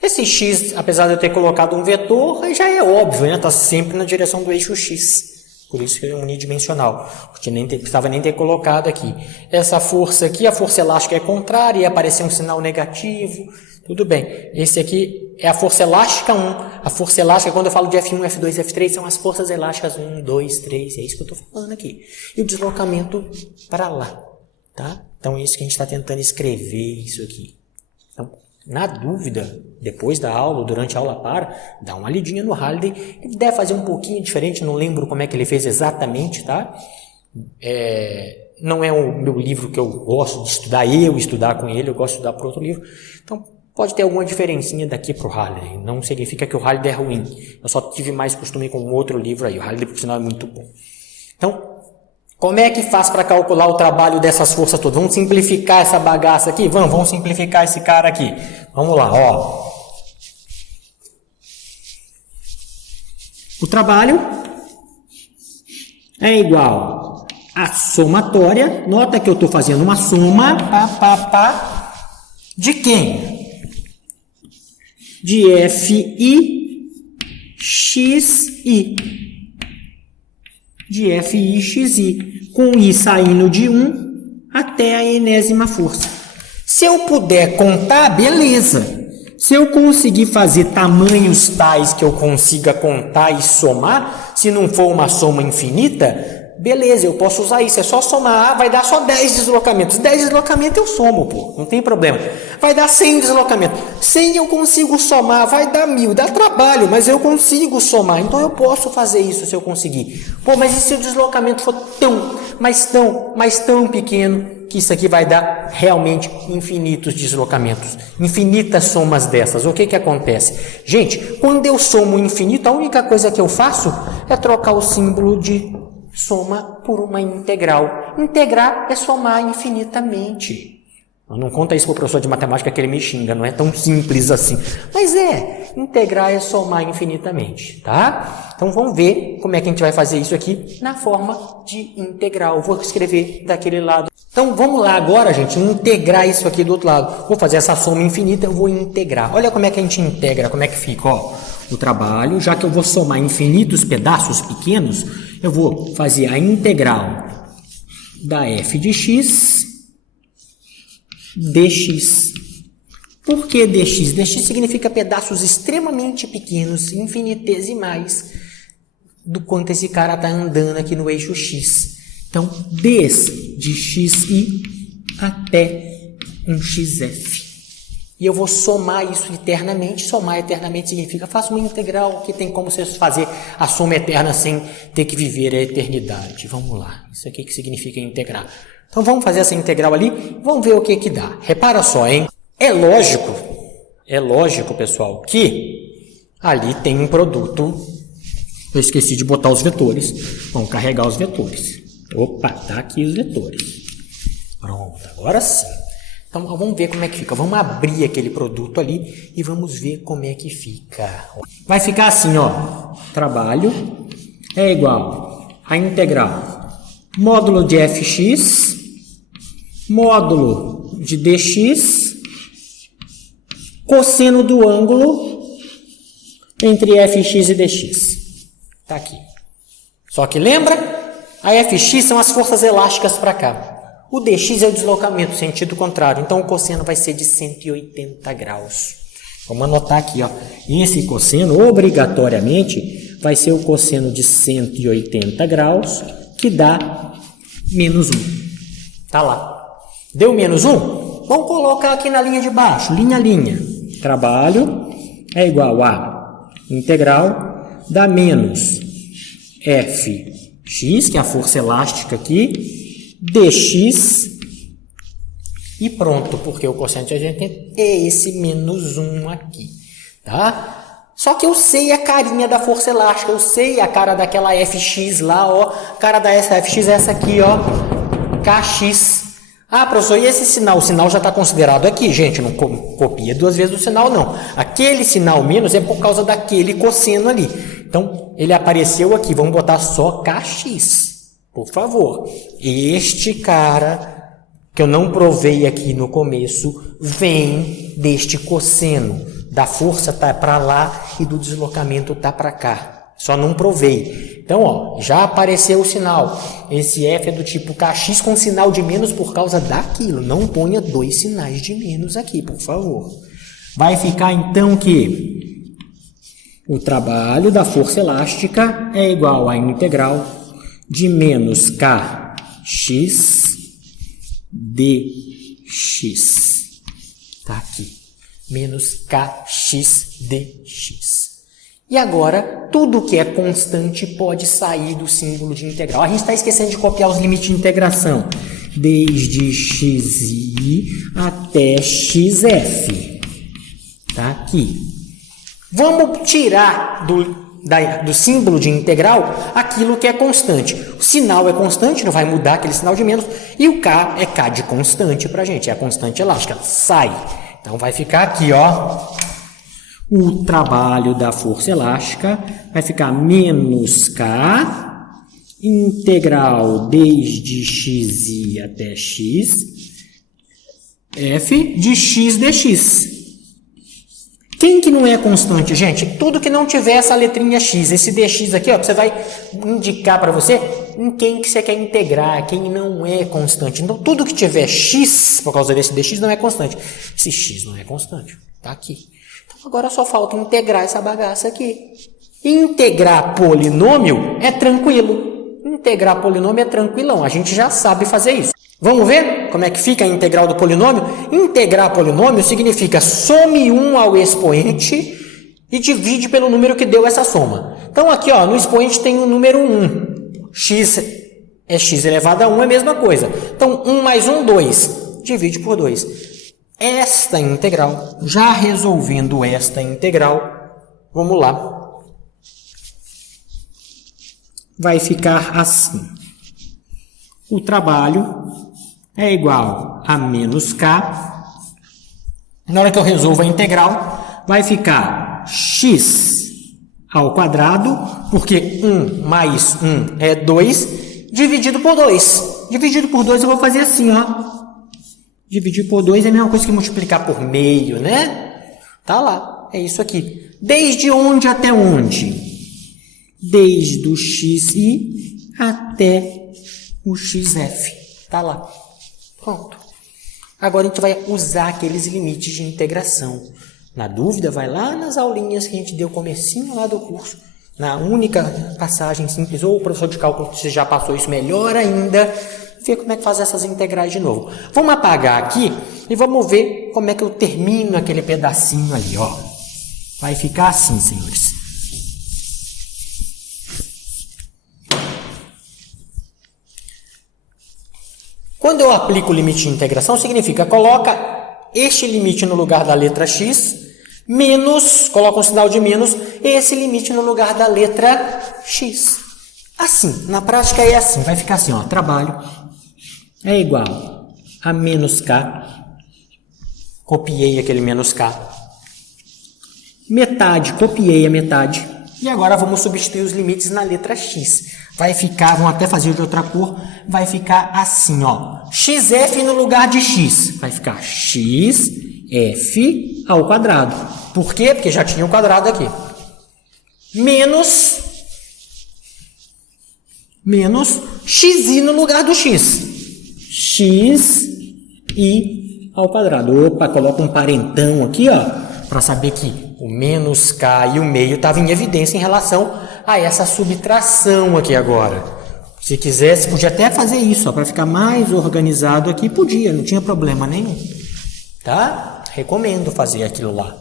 Esse x, apesar de eu ter colocado um vetor, já é óbvio, né? Está sempre na direção do eixo x. Por isso que é unidimensional. Porque nem precisava nem ter colocado aqui. Essa força aqui, a força elástica é contrária, ia aparecer um sinal negativo. Tudo bem. Esse aqui é a força elástica 1. A força elástica, quando eu falo de F1, F2, F3, são as forças elásticas 1, 2, 3. É isso que eu estou falando aqui. E o deslocamento para lá. Tá? Então, é isso que a gente está tentando escrever isso aqui. Então, na dúvida, depois da aula, ou durante a aula dá uma lidinha no Halliday. Ele deve fazer um pouquinho diferente, não lembro como é que ele fez exatamente, tá? Não é o meu livro que eu gosto de estudar com ele, eu gosto de estudar por outro livro. Então, pode ter alguma diferencinha daqui para o Halliday. Não significa que o Halliday é ruim. Eu só tive mais costume com um outro livro aí. O Halliday, por sinal, é muito bom. Então, como é que faz para calcular o trabalho dessas forças todas? Vamos simplificar essa bagaça aqui? Vamos simplificar esse cara aqui. Vamos lá, ó. O trabalho é igual a somatória. Nota que eu estou fazendo uma soma. De quem? De Fi, Xi. de FI XI, com I saindo de 1 até a enésima força. Se eu puder contar, beleza. Se eu conseguir fazer tamanhos tais que eu consiga contar e somar, se não for uma soma infinita, beleza, eu posso usar isso. É só somar, vai dar só 10 deslocamentos. 10 deslocamentos eu somo, pô, não tem problema. Vai dar 100 deslocamentos. 100 eu consigo somar, vai dar 1000. Dá trabalho, mas eu consigo somar. Então eu posso fazer isso se eu conseguir. Pô, mas e se o deslocamento for tão pequeno, que isso aqui vai dar realmente infinitos deslocamentos, infinitas somas dessas? O que acontece? Gente, quando eu somo infinito, a única coisa que eu faço é trocar o símbolo de soma por uma integral. Integrar é somar infinitamente. Não conta isso para o professor de matemática que ele me xinga, não é tão simples assim. Mas integrar é somar infinitamente, tá? Então vamos ver como é que a gente vai fazer isso aqui na forma de integral. Vou escrever daquele lado. Então vamos lá agora, gente, integrar isso aqui do outro lado. Vou fazer essa soma infinita, eu vou integrar. Olha como é que a gente integra, como é que fica, ó. O trabalho, já que eu vou somar infinitos pedaços pequenos, eu vou fazer a integral da f de x dx. Por que dx? Dx significa pedaços extremamente pequenos, infinitesimais, do quanto esse cara está andando aqui no eixo x. Então, de xi até um xf. E eu vou somar isso eternamente. Somar eternamente significa, faço uma integral que tem como você fazer a soma eterna sem ter que viver a eternidade. Vamos lá. Isso aqui que significa integrar. Então vamos fazer essa integral ali, vamos ver o que dá. Repara só, hein? É lógico, pessoal, que ali tem um produto. Eu esqueci de botar os vetores. Vamos carregar os vetores. Opa, tá aqui os vetores. Pronto, agora sim. Então vamos ver como é que fica. Vamos abrir aquele produto ali e vamos ver como é que fica. Vai ficar assim, ó. Trabalho é igual a integral módulo de fx, módulo de dx, cosseno do ângulo entre fx e dx. Tá aqui. Só que lembra? A fx são as forças elásticas para cá. O dx é o deslocamento, sentido contrário. Então, o cosseno vai ser de 180 graus. Vamos anotar aqui, ó. Esse cosseno, obrigatoriamente, vai ser o cosseno de 180 graus, que dá menos 1. Tá lá. Deu menos 1? Vamos colocar aqui na linha de baixo, linha a linha. Trabalho é igual a integral da menos fx, que é a força elástica aqui, dx, e pronto, porque o cosseno de 80 é esse menos 1 aqui, tá? Só que eu sei a carinha da força elástica, eu sei a cara daquela fx lá, ó, a cara da fx é essa aqui, ó, kx. Ah, professor, e esse sinal? O sinal já está considerado aqui, gente, não copia duas vezes o sinal, não. Aquele sinal menos é por causa daquele cosseno ali. Então, ele apareceu aqui, vamos botar só kx. Por favor, este cara que eu não provei aqui no começo vem deste cosseno. Da força tá para lá e do deslocamento tá para cá. Só não provei. Então, ó, já apareceu o sinal. Esse f é do tipo kx com sinal de menos por causa daquilo. Não ponha dois sinais de menos aqui, por favor. Vai ficar então que o trabalho da força elástica é igual à integral de menos kx dx. Tá aqui. Menos kx dx. E agora, tudo que é constante pode sair do símbolo de integral. A gente está esquecendo de copiar os limites de integração. Desde xi até xf. Tá aqui. Vamos tirar do símbolo de integral aquilo que é constante. O sinal é constante, não vai mudar aquele sinal de menos. E o K é K de constante para a gente. É a constante elástica. Sai. Então vai ficar aqui, ó. O trabalho da força elástica vai ficar menos K, integral desde xi até x, f de x dx. Quem que não é constante, gente? Tudo que não tiver essa letrinha x, esse dx aqui, ó, você vai indicar para você em quem que você quer integrar, quem não é constante. Então, tudo que tiver x, por causa desse dx, não é constante. Esse x não é constante, tá aqui. Então, agora só falta integrar essa bagaça aqui. Integrar polinômio é tranquilo. Integrar polinômio é tranquilão, a gente já sabe fazer isso. Vamos ver como é que fica a integral do polinômio? Integrar polinômio significa some 1 ao expoente e divide pelo número que deu essa soma. Então, aqui ó, no expoente tem o número 1. X é x elevado a 1, é a mesma coisa. Então, 1 mais 1, 2. Divide por 2. Esta integral, já resolvendo esta integral, vamos lá. Vai ficar assim. O trabalho é igual a menos k. Na hora que eu resolvo a integral, vai ficar x ao quadrado, porque 1 mais 1 é 2, dividido por 2. Dividido por 2 eu vou fazer assim, ó. Dividir por 2 é a mesma coisa que multiplicar por meio, né? Tá lá, é isso aqui. Desde onde até onde? Desde o xi até o xf. Tá lá. Pronto. Agora a gente vai usar aqueles limites de integração. Na dúvida, vai lá nas aulinhas que a gente deu comecinho lá do curso. Na única passagem simples, ou o professor de cálculo, que você já passou isso, melhor ainda, ver como é que faz essas integrais de novo. Vamos apagar aqui e vamos ver como é que eu termino aquele pedacinho ali, ó. Vai ficar assim, senhores. Quando eu aplico o limite de integração, significa coloca este limite no lugar da letra x, menos, coloca um sinal de menos, esse limite no lugar da letra x. Assim, na prática é assim, vai ficar assim, ó, trabalho é igual a menos k, copiei aquele menos k, metade, copiei a metade, e agora vamos substituir os limites na letra x. Vai ficar, vamos até fazer de outra cor, vai ficar assim, ó. Xf no lugar de x. Vai ficar xf ao quadrado. Por quê? Porque já tinha o quadrado aqui. Menos xi no lugar do x. xi ao quadrado. Opa, coloca um parentão aqui, ó, para saber que o menos k e o meio estavam em evidência em relação a essa subtração aqui agora. Se quisesse, podia até fazer isso, para ficar mais organizado aqui, podia, não tinha problema nenhum. Tá? Recomendo fazer aquilo lá.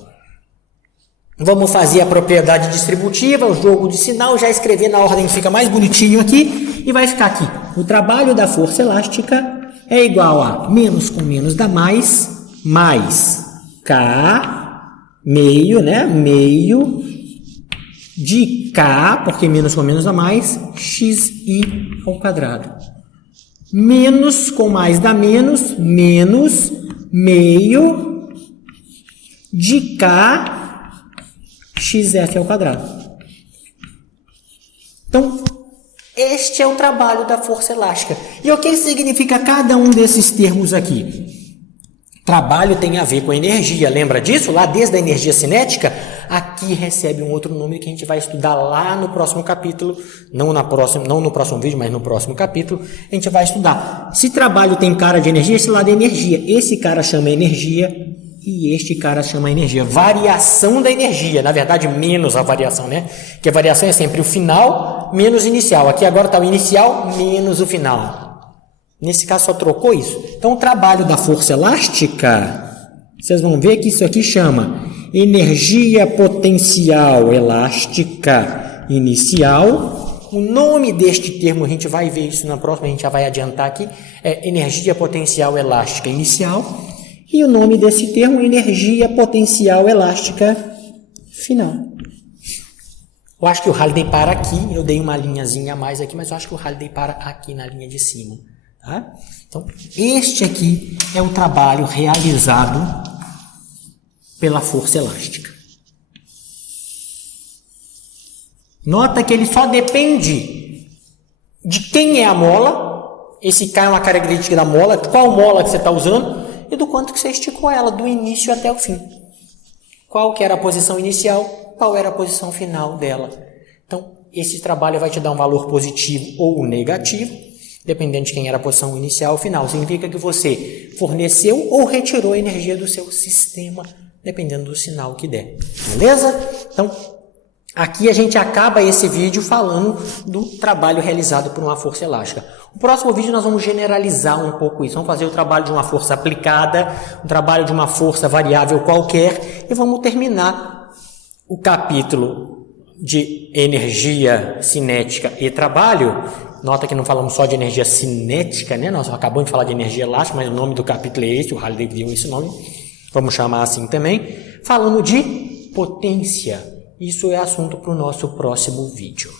Vamos fazer a propriedade distributiva, o jogo de sinal, já escrever na ordem que fica mais bonitinho aqui, e vai ficar aqui. O trabalho da força elástica é igual a menos com menos dá mais K, meio, né? Meio de K, porque menos com menos dá mais, xi ao quadrado. Menos com mais dá menos meio de K, xf ao quadrado. Então, este é o trabalho da força elástica. E o que significa cada um desses termos aqui? Trabalho tem a ver com energia, lembra disso? Lá desde a energia cinética, aqui recebe um outro nome que a gente vai estudar lá no próximo capítulo, não no próximo vídeo, mas no próximo capítulo, a gente vai estudar. Se trabalho tem cara de energia, esse lado é energia. Esse cara chama energia e este cara chama energia. Variação da energia, na verdade menos a variação, né? Porque a variação é sempre o final menos o inicial. Aqui agora está o inicial menos o final. Nesse caso só trocou isso. Então o trabalho da força elástica, vocês vão ver que isso aqui chama energia potencial elástica inicial. O nome deste termo, a gente vai ver isso na próxima, a gente já vai adiantar aqui, é energia potencial elástica inicial. E o nome desse termo, energia potencial elástica final. Eu acho que o Halliday para aqui, eu dei uma linhazinha a mais aqui, mas eu acho que o Halliday para aqui na linha de cima. Tá? Então, este aqui é o trabalho realizado pela força elástica. Nota que ele só depende de quem é a mola, esse K é uma característica da mola, qual mola que você está usando, e do quanto que você esticou ela, do início até o fim. qual que era a posição inicial, qual era a posição final dela. Então, esse trabalho vai te dar um valor positivo ou negativo, dependendo de quem era a posição inicial ou final. Significa que você forneceu ou retirou a energia do seu sistema, dependendo do sinal que der. Beleza? Então, aqui a gente acaba esse vídeo falando do trabalho realizado por uma força elástica. No próximo vídeo nós vamos generalizar um pouco isso. Vamos fazer o trabalho de uma força aplicada, o trabalho de uma força variável qualquer e vamos terminar o capítulo de energia cinética e trabalho. Nota que não falamos só de energia cinética, né? Nós acabamos de falar de energia elástica, mas o nome do capítulo é esse, o Halliday deu esse nome. Vamos chamar assim também. Falando de potência. Isso é assunto para o nosso próximo vídeo.